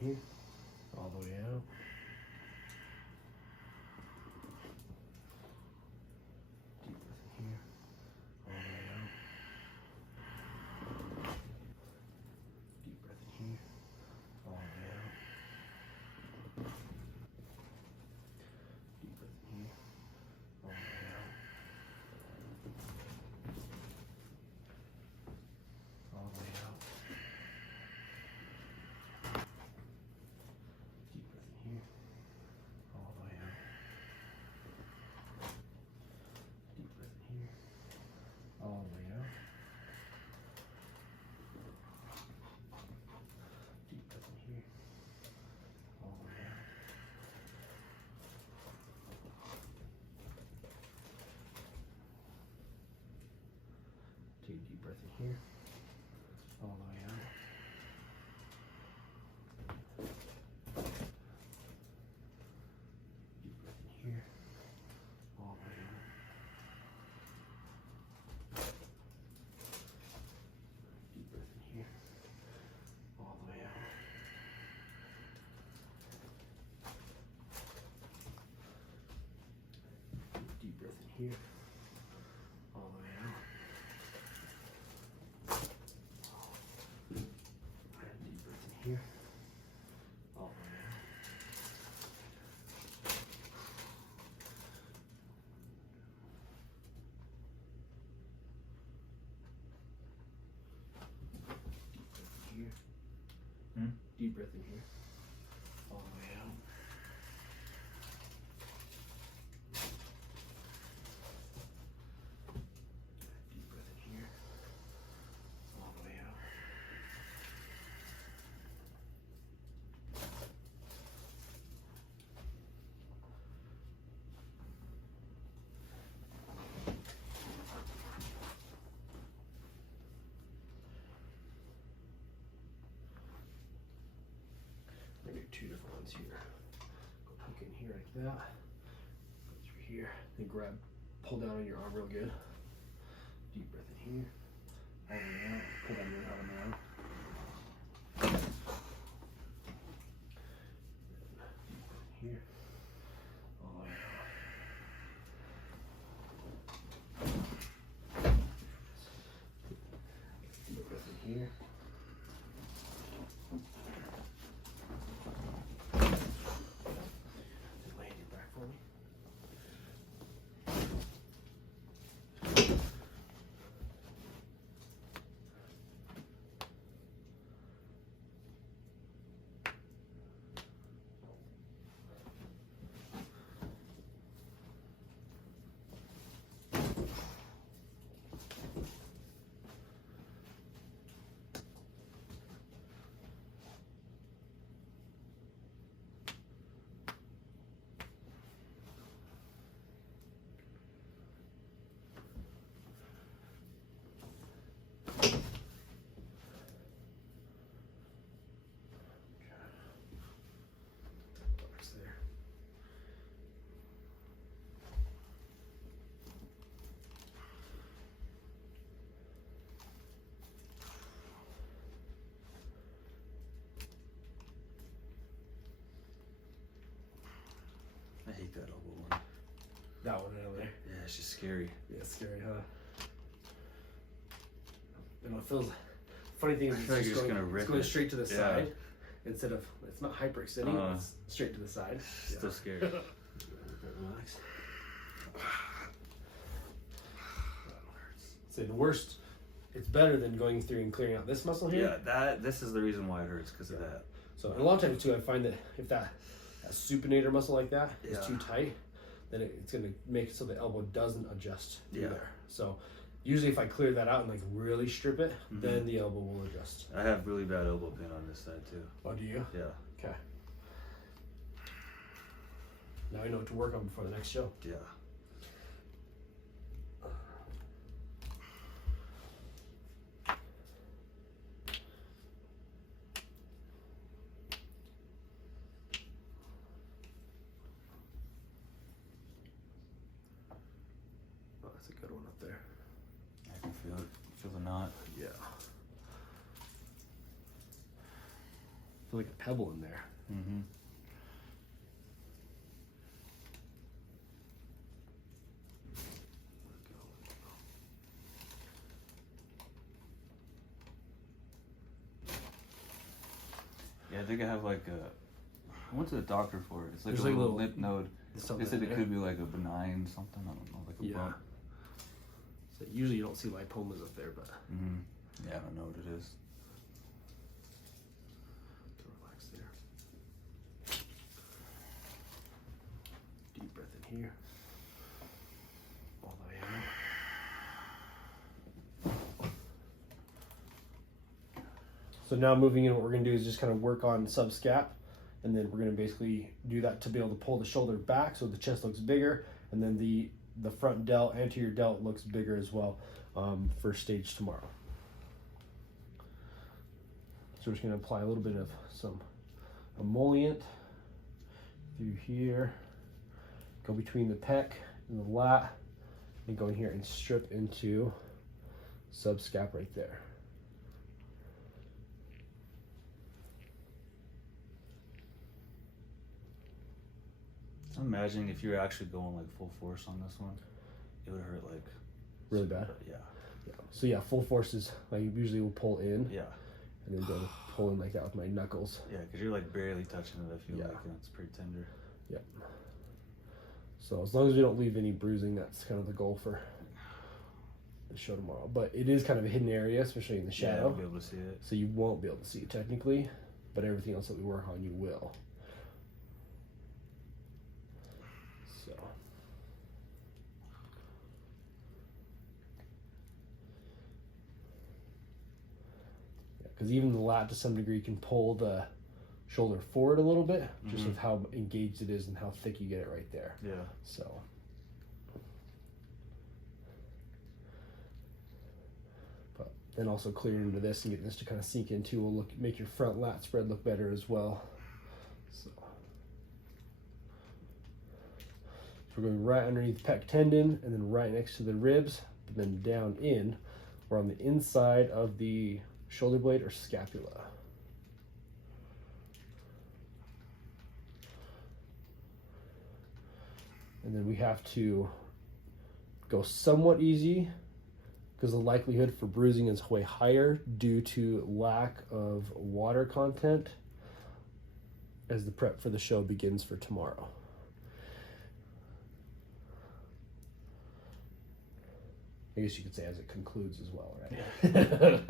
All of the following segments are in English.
here, all the way out. Deep breath in here, all the way out. Deep breath in here, all the way out. Deep breath in here, all the way out. All the way out. Deep breath in here, all the way out. Deep breath in here, all the way out. Deep breath in here, all the way out. Take a deep breath in here, all the way out. Deep breath in here, all the way out. Deep breath in here, all the way out. Deep breath in here, all the way out. And deep breath in here, all the way out. Deep breath in here, all the way out. Deep breath in here, all the way out. Maybe two different ones here. Go hook in here like that. Go through here. Then grab, pull down on your arm real good. Deep breath in here. All the way out. Pull down really hard on the arm. Deep breath in here. All the way out. Deep breath in here. Lay your back for me. There. I hate that elbow one. That one over there. Yeah, it's just scary. Yeah, it's scary, huh? You know, it feels. Funny thing is, I feel like you're just gonna rip it's going it. straight to the Yeah. side instead of. It's not hyperextending. It's straight to the side. Still Yeah. scary. Relax. So the worst. It's better than going through and clearing out this muscle here. Yeah, this is the reason why it hurts, because of that. So and a lot of times too, I find that if that supinator muscle like that is Yeah. too tight, then it's going to make it so the elbow doesn't adjust through Yeah. there. So usually if I clear that out and like really strip it, then the elbow will adjust. I have really bad elbow pain on this side too. Oh, do you? Yeah. Okay. Now I know what to work on before the next show. Yeah. Oh, that's a good one up there. I can feel it. Feel the knot. Yeah. feel like a pebble in there. Mm-hmm. Yeah, I think I have like I went to the doctor for it. It's like There's a like a little little lymph node. They said it could be like a benign something. I don't know, like a bump. So usually you don't see lipomas up there, but Yeah, I don't know what it is. relax there. Deep breath in here. All the way out. So now moving in, what we're going to do is just kind of work on subscap, and then we're going to basically do that to be able to pull the shoulder back so the chest looks bigger, and then the front delt, anterior delt looks bigger as well for stage tomorrow. So we're just going to apply a little bit of some emollient through here, go between the pec and the lat, and go in here and strip into subscap right there. I'm imagining if you were actually going like full force on this one, it would hurt like really bad. Yeah. So yeah, full force is like usually will pull in. Yeah. And then go pull in like that with my knuckles. Yeah, because you're like barely touching it. I feel like, and it's pretty tender. Yep. So as long as we don't leave any bruising, that's kind of the goal for the show tomorrow. But it is kind of a hidden area, especially in the shadow. Yeah, you'll be able to see it. So you won't be able to see it technically, but everything else that we work on, you will. So. Because even the lat to some degree can pull the shoulder forward a little bit, just with how engaged it is and how thick you get it right there. Yeah. So. But then also clearing into this and getting this to kind of sink into will make your front lat spread look better as well. So we're going right underneath the pec tendon and then right next to the ribs, but then down in, we're on the inside of the shoulder blade or scapula. And then we have to go somewhat easy because the likelihood for bruising is way higher due to lack of water content as the prep for the show begins for tomorrow. I guess you could say as it concludes as well, right?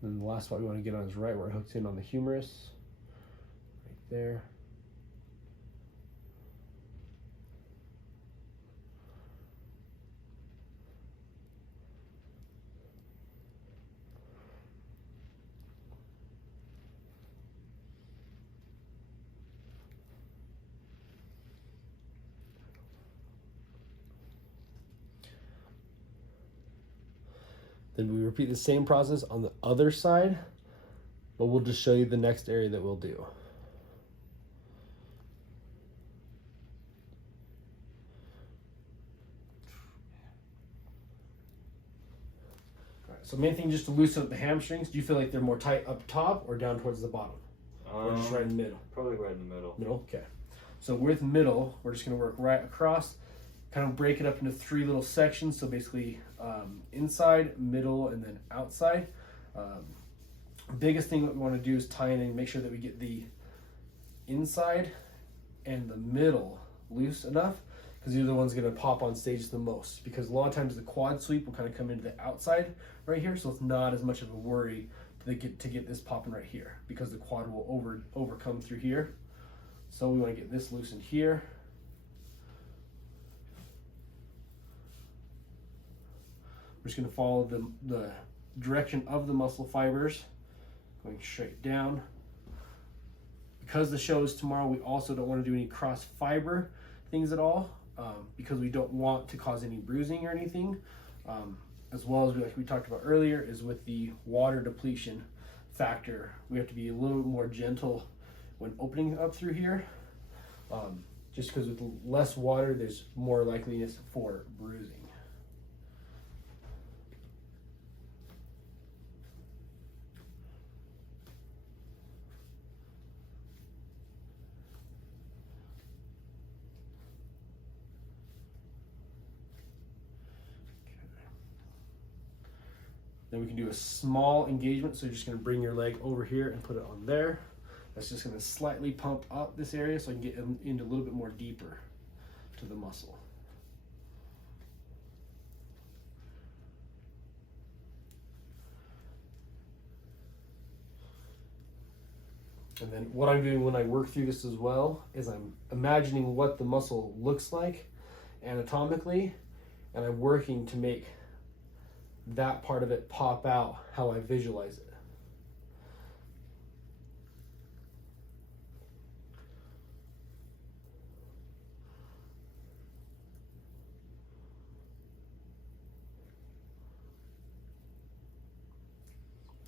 Then the last spot we want to get on is right where it hooks in on the humerus, right there. Then we repeat the same process on the other side, but we'll just show you the next area that we'll do. All right, so main thing just to loosen up the hamstrings. Do you feel like they're more tight up top or down towards the bottom? Or just right in the middle? Probably right in the middle. Middle, okay. So with middle, we're just gonna work right across, kind of break it up into 3 little sections. So basically inside, middle, and then outside. Biggest thing that we want to do is tie in and make sure that we get the inside and the middle loose enough, because these are the ones going to pop on stage the most, because a lot of times the quad sweep will kind of come into the outside right here, so it's not as much of a worry to get this popping right here, because the quad will overcome through here. So we want to get this loosened here. We're just going to follow the direction of the muscle fibers, going straight down. Because the show is tomorrow, we also don't want to do any cross fiber things at all, because we don't want to cause any bruising or anything. As well as like we talked about earlier, is with the water depletion factor. We have to be a little bit more gentle when opening up through here. Just because with less water, there's more likeliness for bruising. Then we can do a small engagement. So you're just going to bring your leg over here and put it on there. That's just going to slightly pump up this area so I can get into a little bit more deeper to the muscle. And then what I'm doing when I work through this as well is I'm imagining what the muscle looks like anatomically, and I'm working to make that part of it pop out how I visualize it.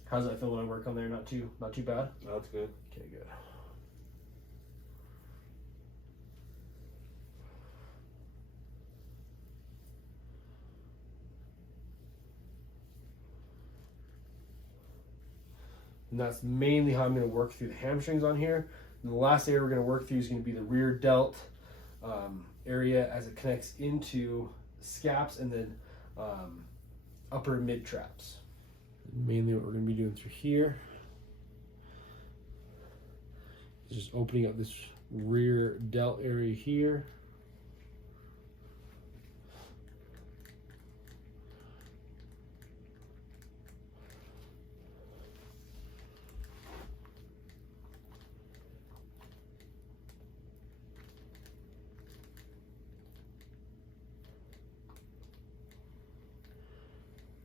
How does that feel when I work on there? Not too bad? That's good. Okay, good. And that's mainly how I'm going to work through the hamstrings on here. And the last area we're going to work through is going to be the rear delt area as it connects into scaps and then upper mid traps. Mainly what we're going to be doing through here is just opening up this rear delt area here.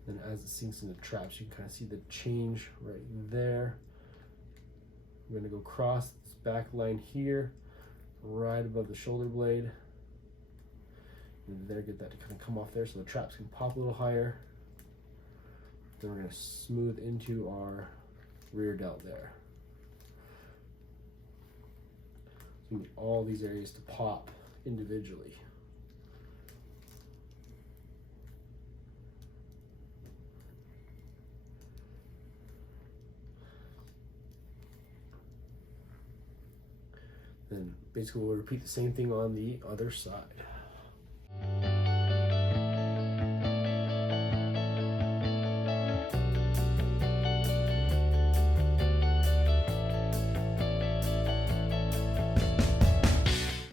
And as it sinks into traps, you can kind of see the change right there. We're going to go across this back line here, right above the shoulder blade. And there, get that to kind of come off there so the traps can pop a little higher. Then we're going to smooth into our rear delt there. So we need all these areas to pop individually. Then basically we'll repeat the same thing on the other side.